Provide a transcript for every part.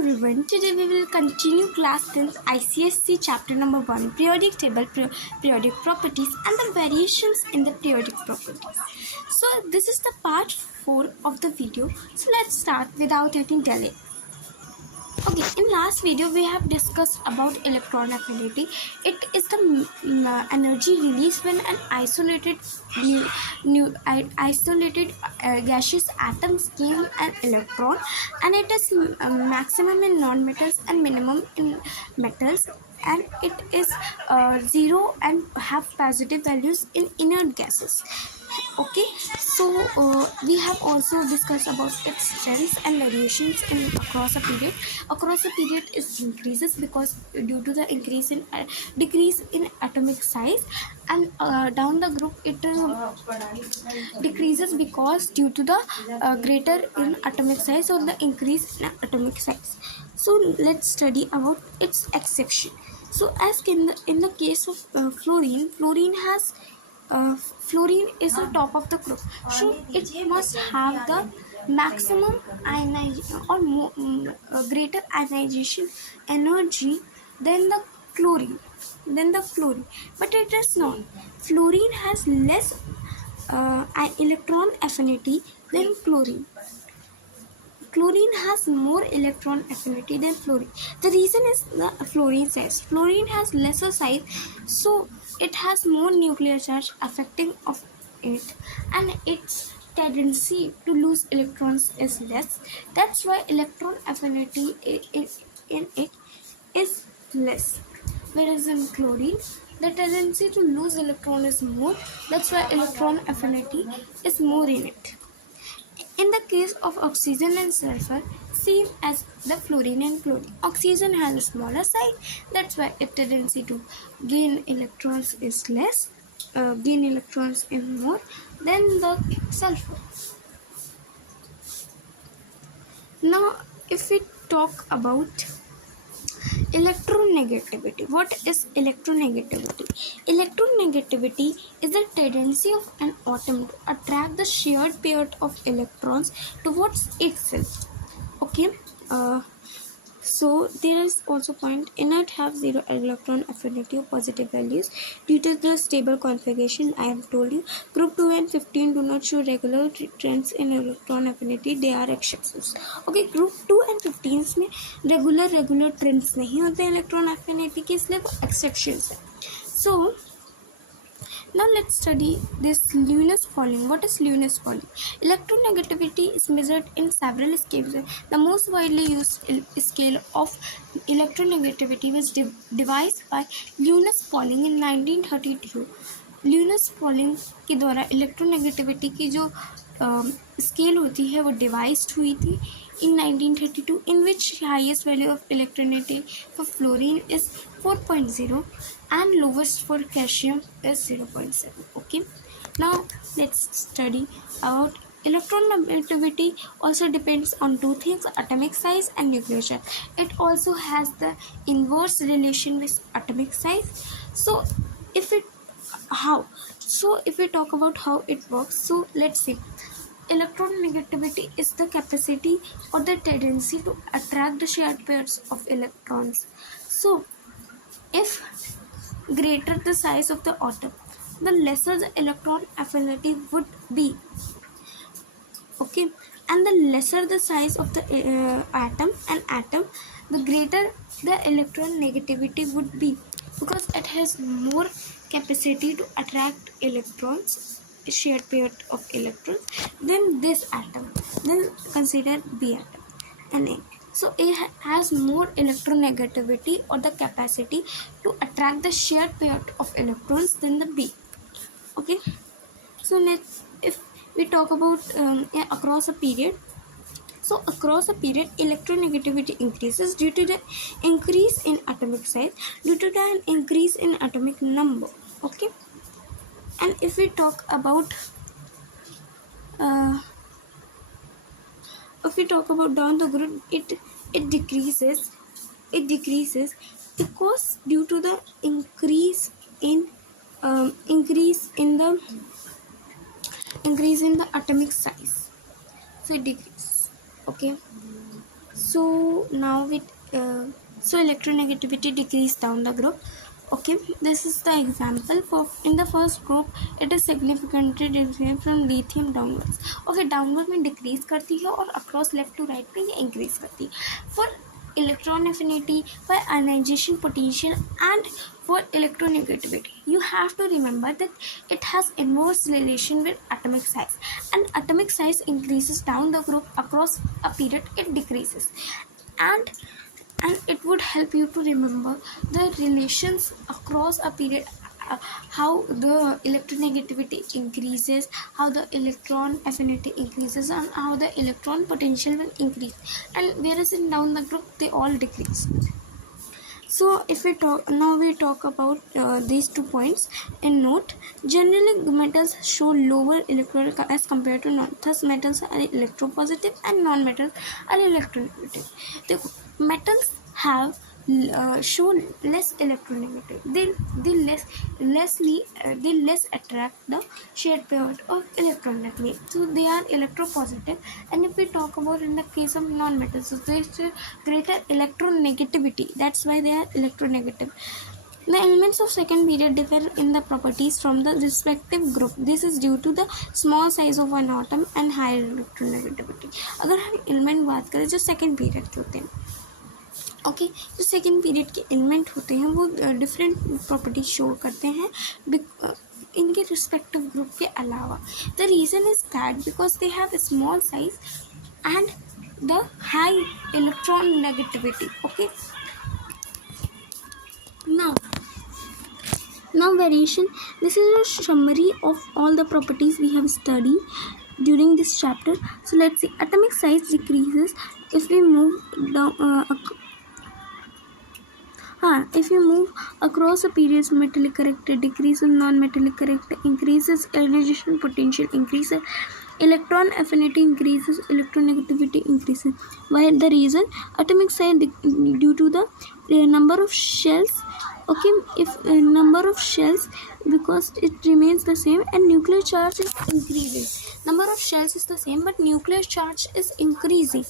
everyone, today we will continue class 10th icse chapter number 1 periodic table, periodic properties and the variations in the periodic properties. So this is the part 4 of the video. So let's start without any delay. Okay, in last video we have discussed about electron affinity. It is the energy released when an isolated gaseous atoms gain an electron, and it is maximum in non-metals and minimum in metals, and it is 0 and have positive values in inert gases. Okay, so we have also discussed about its strengths and variations in across a period. Across a period is increases because due to the decrease in atomic size, and down the group it decreases because due to the greater in atomic size or the increase in atomic size. So let's study about its exception. So as in the case of fluorine has fluorine is the top of the group, so it must have the maximum ionization or greater ionization energy than the chlorine but it is not. Fluorine has less electron affinity than chlorine. Chlorine has more electron affinity than fluorine. The reason is the fluorine size. Fluorine has lesser size, so it has more nuclear charge affecting of it, and its tendency to lose electrons is less. That's why electron affinity in it is less. Whereas in chlorine, the tendency to lose electron is more. That's why electron affinity is more in it. In the case of oxygen and sulfur, same as the fluorine and chlorine. Oxygen has a smaller size, that's why its tendency to gain electrons is less, gain electrons is more than the sulfur. Now, if we talk about electronegativity. What is electronegativity? Electronegativity is the tendency of an atom to attract the shared pair of electrons towards itself. Okay, so there is also point inert have 0 electron affinity or positive values due to the stable configuration. I have told you group 2 and 15 do not show regular trends in electron affinity, they are exceptions. Okay, group 2 and 15 में regular trends नहीं होते electron affinity के, इसलिए वो exceptions है. So now let's study this luminous falling. What is luminous falling? Electronegativity is measured in several scales. The most widely used scale of electronegativity was devised by Linus Pauling in 1932. Linus Pauling के द्वारा electronegativity की जो scale होती है वो devised हुई थी in 1932, in which highest value of electronegativity for fluorine is 4.0 and lowest for calcium is 0.7. Okay, now let's study about electronegativity. Also depends on two things: atomic size and nuclear charge. It also has the inverse relation with atomic size. So if we talk about how it works, so let's see. Electronegativity is the capacity or the tendency to attract the shared pairs of electrons. So if greater the size of the atom, the lesser the electron affinity would be. Okay, and the lesser the size of the atom, the greater the electron negativity would be, because it has more capacity to attract electrons, shared pair of electrons, than this atom. Then consider B atom and A. So A has more electronegativity or the capacity to attract the shared pair of electrons than the B. Okay, so if we talk about across a period. So across a period, electronegativity increases due to the increase in atomic size, due to the increase in atomic number. Okay, and if we talk about down the group, it decreases because due to the increase in the atomic size, so it decreases. Okay, So now so electronegativity decrease down the group. Okay, this is the example for in the first group it is significantly decreased from lithium downwards. Okay, downward में decrease करती है और across left to right में ये increase करती है. For electron affinity, for ionization potential and for electronegativity, you have to remember that it has inverse relation with atomic size, and atomic size increases down the group, across a period it decreases. And it would help you to remember the relations across a period, how the electronegativity increases, how the electron affinity increases, and how the electron potential will increase, and whereas in down the group they all decrease. So if we talk about these 2 points in note. Generally metals show lower electron as compared to non, thus metals are electropositive and non-metals are electronegative. The metals have show less electronegative. They less attract the shared pair of electron that way. So they are electropositive. And if we talk about in the case of non-metals, so there is greater electronegativity. That's why they are electronegative. The elements of second period differ in the properties from the respective group. This is due to the small size of an atom and higher electronegativity. अगर हम element बात करें जो second period के होते हैं, okay, जो second period के एलिमेंट होते हैं वो डिफरेंट प्रॉपर्टीज शो करते हैं इनके रिस्पेक्टिव ग्रुप के अलावा. The reason is that because they have small size and the high electron negativity. Okay, now variation. This is a summary of all the properties we have studied during this chapter. So let's see. Atomic size decreases if we move down if you move across a period. Metallic character decreases, non-metallic character increases, ionization potential increases, electron affinity increases, electronegativity increases. Why? The reason, atomic size due to the number of shells. Okay, if number of shells, because it remains the same, and nuclear charge is increasing. Number of shells is the same but nuclear charge is increasing.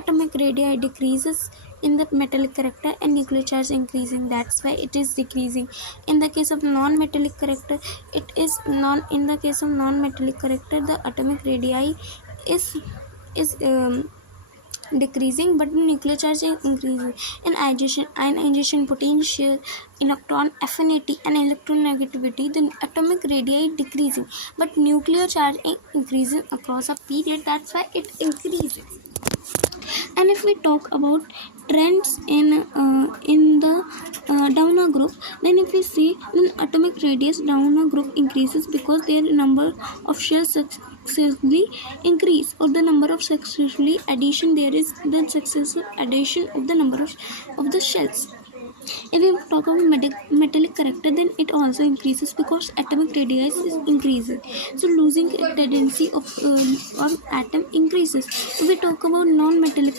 Atomic radii decreases in the metallic character and nuclear charge increasing. That's why it is decreasing. In the case of non-metallic character, in the case of non-metallic character, the atomic radii is decreasing but nuclear charge is increasing. In ionization potential, electron affinity and electronegativity, the atomic radii decreasing but nuclear charge is increasing across a period. That's why it increases. And if we talk about trends in the Downer group, then if we see, then atomic radius Downer group increases because their number of shells successively increase, or the number of successively addition, there is the successive addition of the number of the shells. If we talk about metallic character, then it also increases because atomic radius is increasing, so losing tendency of atom increases. If we talk about non-metallic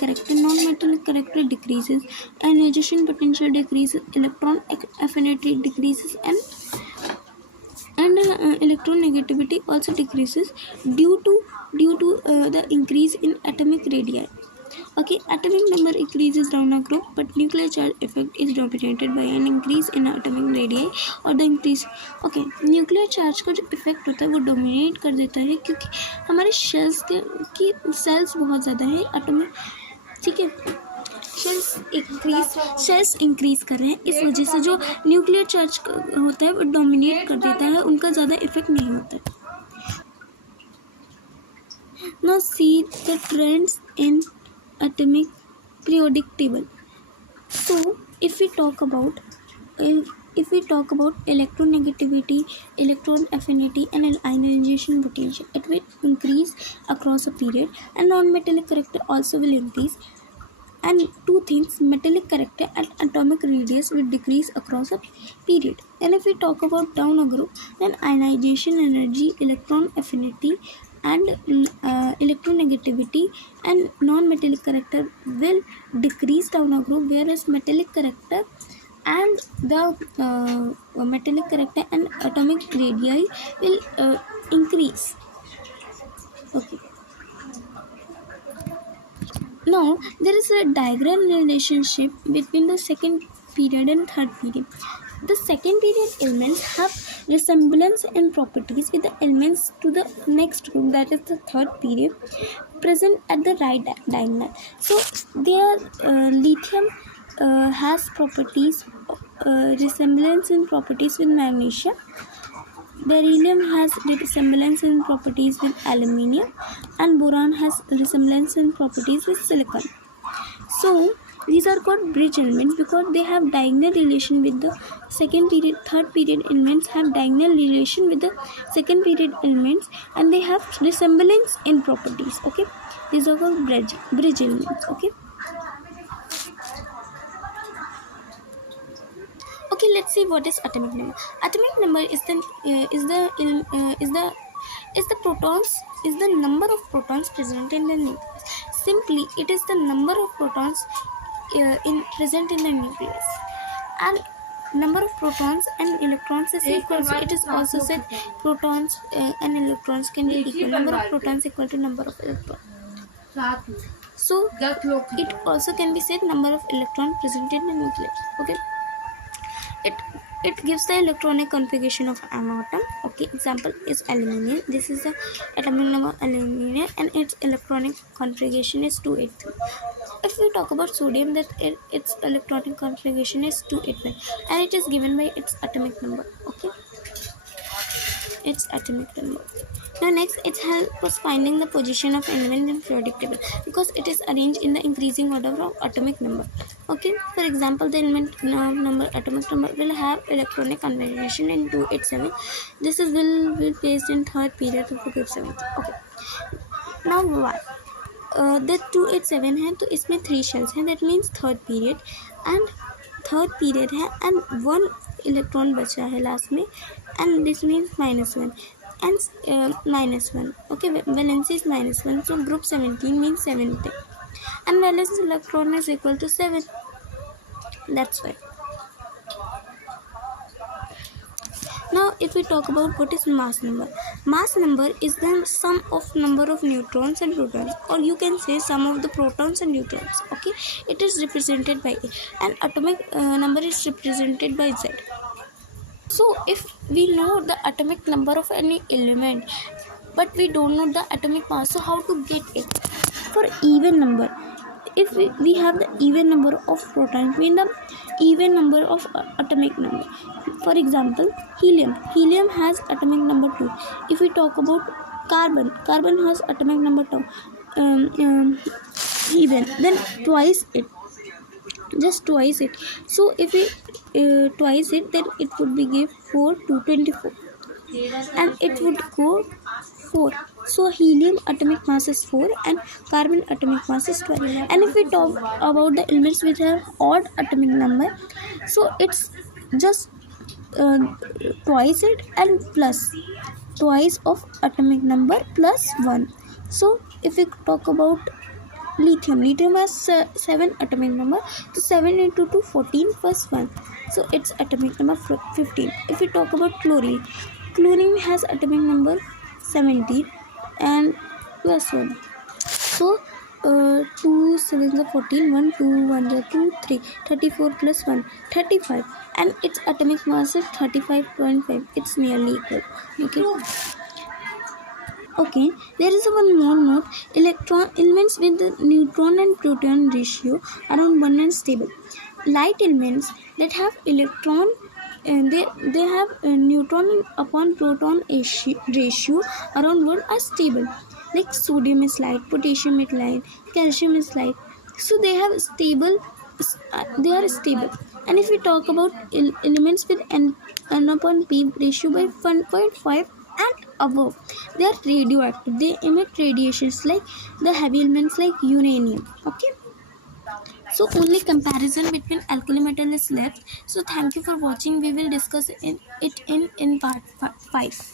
character decreases, ionization potential decreases, electron affinity decreases, and electronegativity also decreases due to the increase in atomic radii. Okay, atomic number increases down a group, but nuclear charge effect is dominated by an increase in atomic radii or the increase. Okay, nuclear charge का जो effect होता है वो dominate कर देता है क्योंकि हमारे शेल्स की सेल्स बहुत ज़्यादा है एटॉमिक. ठीक है, शेल्स इंक्रीज कर रहे हैं, इस वजह से जो न्यूक्लियर चार्ज होता है वो डोमिनेट कर देता है, उनका ज़्यादा इफेक्ट नहीं होता है. Now see the trends in atomic periodic table. So if we talk about electronegativity, electron affinity and ionization potential, it will increase across a period, and non-metallic character also will increase. And two things, metallic character and atomic radius will decrease across a period. And if we talk about down a group, then ionization energy, electron affinity and electronegativity and non-metallic character will decrease down a group, whereas metallic character and the metallic character and atomic radii will increase. Okay. Now, there is a diagram relationship between the second period and third period. The second period elements have resemblance in properties with the elements to the next group, that is the third period, present at the right diagonal. So, their lithium has properties, resemblance in properties with magnesium. Beryllium has resemblance in properties with aluminium, and boron has resemblance in properties with silicon. So these are called bridge elements because they have diagonal relation with the second period, third period elements have diagonal relation with the second period elements, and they have resemblance in properties. Okay, these are called bridge elements. Okay, let's see what is atomic number. Atomic number is the protons is the number of protons present in the nucleus. Simply, it is the number of protons present in the nucleus, and number of protons and electrons is equal. So it is also said protons and electrons can be equal. Number of protons equal to number of electrons. So it also can be said number of electrons present in the nucleus. Okay. It gives the electronic configuration of an atom. Okay, example is aluminium. This is the atomic number of aluminium, and its electronic configuration is 283. If we talk about sodium, that its electronic configuration is 281, and it is given by its atomic number. Okay, its atomic number. Now next, it helps us finding the position of element in periodic table because it is arranged in the increasing order of atomic number. Okay, for example, the element atomic number will have electronic configuration in 287. This is will be placed in third period of 287. Okay, now why? The 287 है तो इसमें 3 shells हैं, that means third period है and 1 electron बचा है last में, and this means -1 and -1. Okay, valence is -1, so group 17 means 70, and valence electron is equal to 7. That's why. Now if we talk about what is mass number is the sum of number of neutrons and protons, or you can say sum of the protons and neutrons. Okay, it is represented by A, and atomic number is represented by Z. So if we know the atomic number of any element but we don't know the atomic mass, so how to get it? For even number, if we have the even number of protons, mean the even number of atomic number. For example, helium has atomic number 2. If we talk about carbon has atomic number 2, even then twice it, just twice it. So if we twice it, then it would be give 4 to 24, and it would go 4. So helium atomic mass is 4 and carbon atomic mass is 12. And if we talk about the elements which have odd atomic number, so it's just twice it and plus twice of atomic number plus 1. So if we talk about lithium has 7 atomic number, so 7 into 2 14 plus 1, so its atomic number 15. If we talk about chlorine has atomic number 17 and plus 1, so 2 7 14, 1 2 1 2 3, 34 plus 1 35, and its atomic mass is 35.5. It's nearly equal. Okay, there is one more note. Elements with the neutron and proton ratio around 1 and stable. Light elements that have electron and they have a neutron upon proton ratio around 1 are stable. Like sodium is light, potassium is light, calcium is light. So they have stable. They are stable. And if we talk about elements with n upon p ratio by 1.5 and above, they are radioactive. They emit radiations like the heavy elements like uranium. Okay, so only comparison between alkali metal is left. So thank you for watching. We will discuss it in part 5.